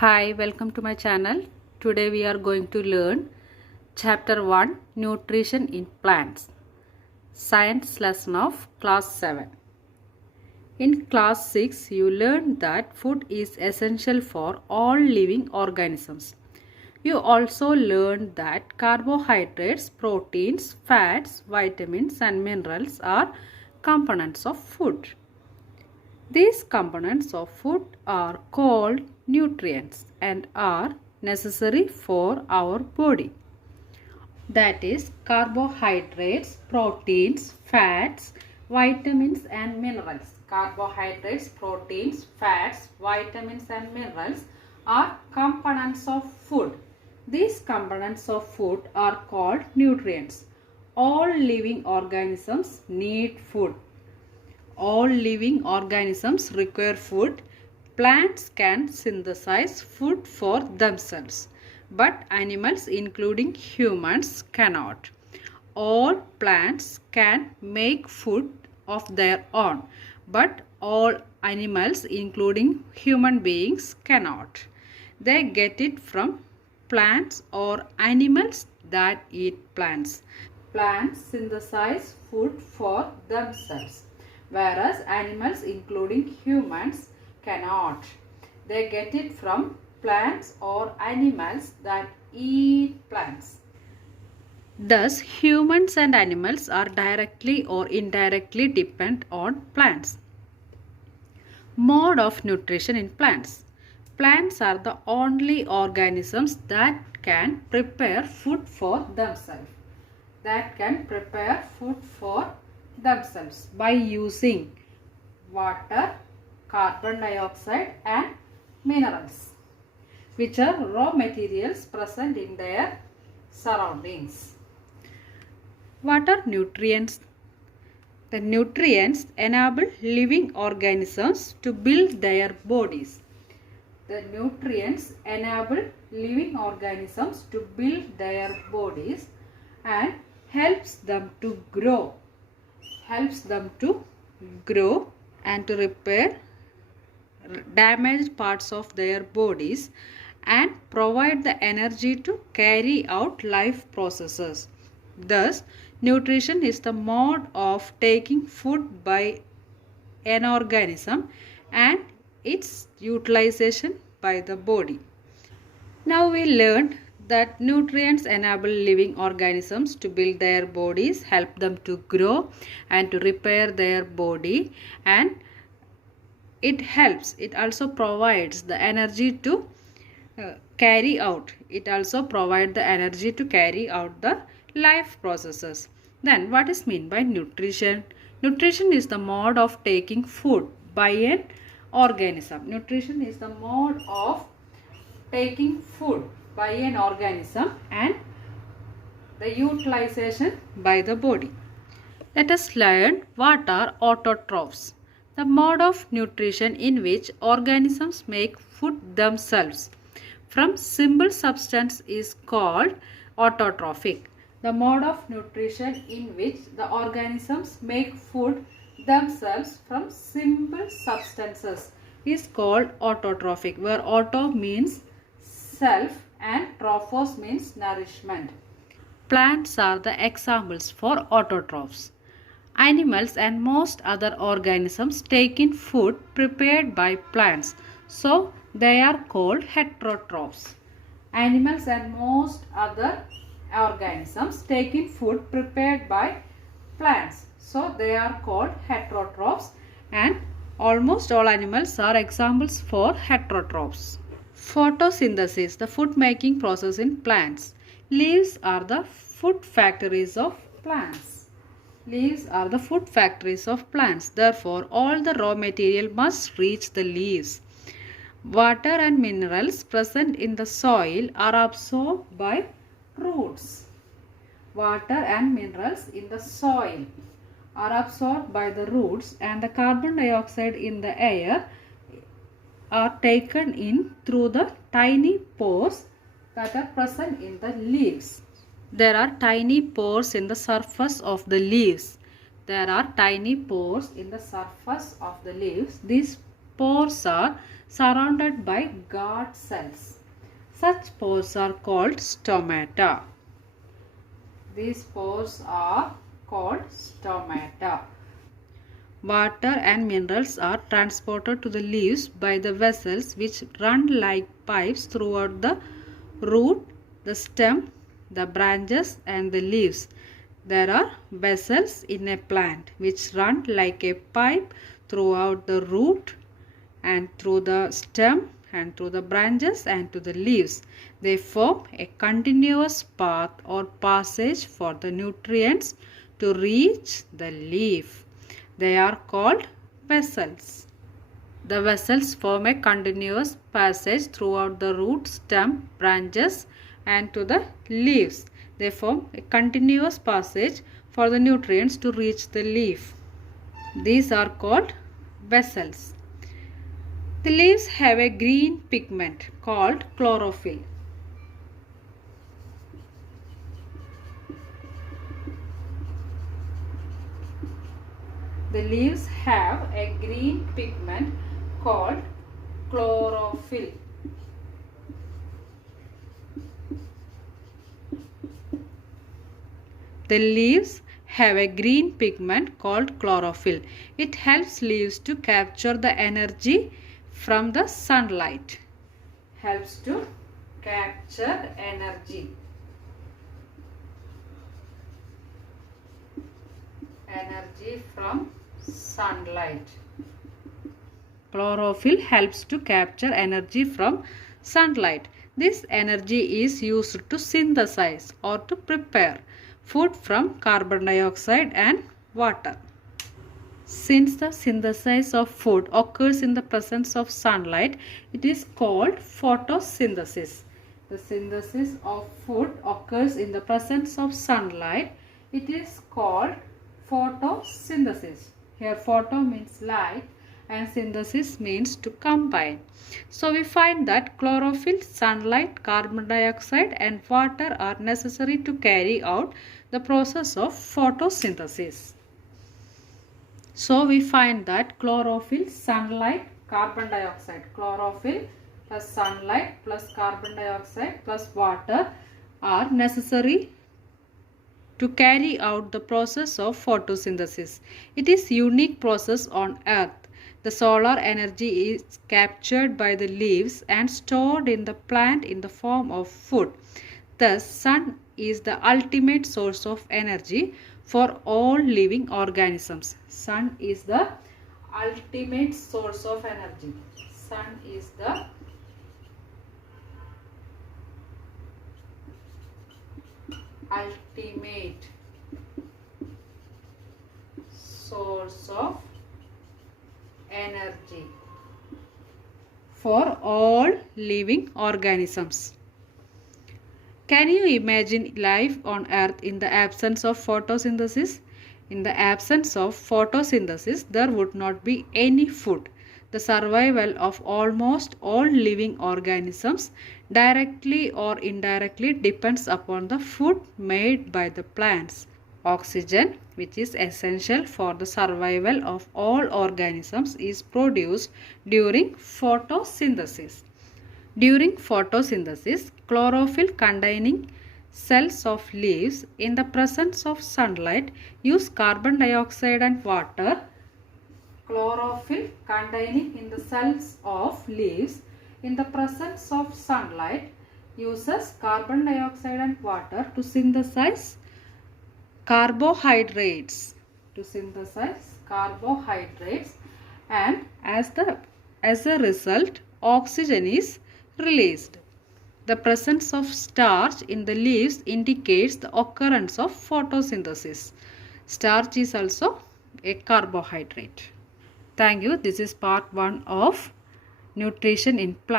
Hi, welcome to my channel. Today we are going to learn Chapter 1 Nutrition in Plants, Science lesson of Class 7. In Class 6, you learned that food is essential for all living organisms. You also learned that carbohydrates, proteins, fats, vitamins, and minerals are components of food. These components of food are called nutrients and are necessary for our body. That is carbohydrates, proteins, fats, vitamins and minerals. Carbohydrates, proteins, fats, vitamins and minerals are components of food. These components of food are called nutrients. All living organisms need food. All living organisms require food. Plants can synthesize food for themselves, but animals, including humans, cannot. All plants can make food of their own, but all animals, including human beings, cannot. They get it from plants or animals that eat plants. Plants synthesize food for themselves, whereas animals, including humans, cannot. They get it from plants or animals that eat plants. Thus, humans and animals are directly or indirectly dependent on plants. Mode of nutrition in plants. Plants are the only organisms that can prepare food for themselves. By using water, carbon dioxide and minerals, which are raw materials present in their surroundings. What are nutrients? The nutrients enable living organisms to build their bodies. The nutrients enable living organisms to build their bodies and helps them to grow and to repair damaged parts of their bodies and provide the energy to carry out life processes. Thus, nutrition is the mode of taking food by an organism and its utilization by the body. Now we learned that nutrients enable living organisms to build their bodies, help them to grow and to repair their body, and it also provides the energy to carry out the life processes. Then what is meant by nutrition? Nutrition is the mode of taking food by an organism. Nutrition is the mode of taking food by an organism and the utilization by the body. Let us learn what are autotrophs. The mode of nutrition in which organisms make food themselves from simple substance is called autotrophic. The mode of nutrition in which the organisms make food themselves from simple substances is called autotrophic, where auto means self and trophos means nourishment. Plants are the examples for autotrophs. Animals and most other organisms take in food prepared by plants, so they are called heterotrophs. Animals and most other organisms take in food prepared by plants, so they are called heterotrophs, and almost all animals are examples for heterotrophs. Photosynthesis, the food making process in plants. Leaves are the food factories of plants. Therefore, all the raw material must reach the leaves. Water and minerals present in the soil are absorbed by roots. Water and minerals in the soil are absorbed by the roots, and the carbon dioxide in the air are taken in through the tiny pores that are present in the leaves. There are tiny pores in the surface of the leaves. These pores are surrounded by guard cells. Such pores are called stomata. These pores are called stomata. Water and minerals are transported to the leaves by the vessels which run like pipes throughout the root, the stem, the branches and the leaves. There are vessels in a plant which run like a pipe throughout the root and through the stem and through the branches and to the leaves. They form a continuous path or passage for the nutrients to reach the leaf. They are called vessels. The vessels form a continuous passage throughout the root, stem, branches and to the leaves. They form a continuous passage for the nutrients to reach the leaf. These are called vessels. The leaves have a green pigment called chlorophyll. The leaves have a green pigment called chlorophyll. The leaves have a green pigment called chlorophyll. It helps leaves to capture the energy from the sunlight. Helps to capture energy. Energy from sunlight. Chlorophyll helps to capture energy from sunlight. This energy is used to synthesize or to prepare food from carbon dioxide and water. Since the synthesis of food occurs in the presence of sunlight, it is called photosynthesis. The synthesis of food occurs in the presence of sunlight. It is called photosynthesis. Here photo means light and synthesis means to combine. So we find that chlorophyll, sunlight, carbon dioxide and water are necessary to carry out the process of photosynthesis. So we find that chlorophyll, sunlight, carbon dioxide, chlorophyll plus sunlight plus carbon dioxide plus water are necessary to carry out the process of photosynthesis. It is a unique process on earth. The solar energy is captured by the leaves and stored in the plant in the form of food. Thus, sun is the ultimate source of energy for all living organisms. Sun is the ultimate source of energy. Sun is the ultimate source of energy for all living organisms. Can you imagine life on earth in the absence of photosynthesis? In the absence of photosynthesis, there would not be any food. The survival of almost all living organisms directly or indirectly depends upon the food made by the plants. Oxygen, which is essential for the survival of all organisms, is produced during photosynthesis. During photosynthesis, chlorophyll containing cells of leaves in the presence of sunlight use carbon dioxide and water. Chlorophyll containing in the cells of leaves in the presence of sunlight uses carbon dioxide and water to synthesize carbohydrates. And as a result, oxygen is released. The presence of starch in the leaves indicates the occurrence of photosynthesis. Starch is also a carbohydrate. Thank you. This is part 1 of nutrition in plants.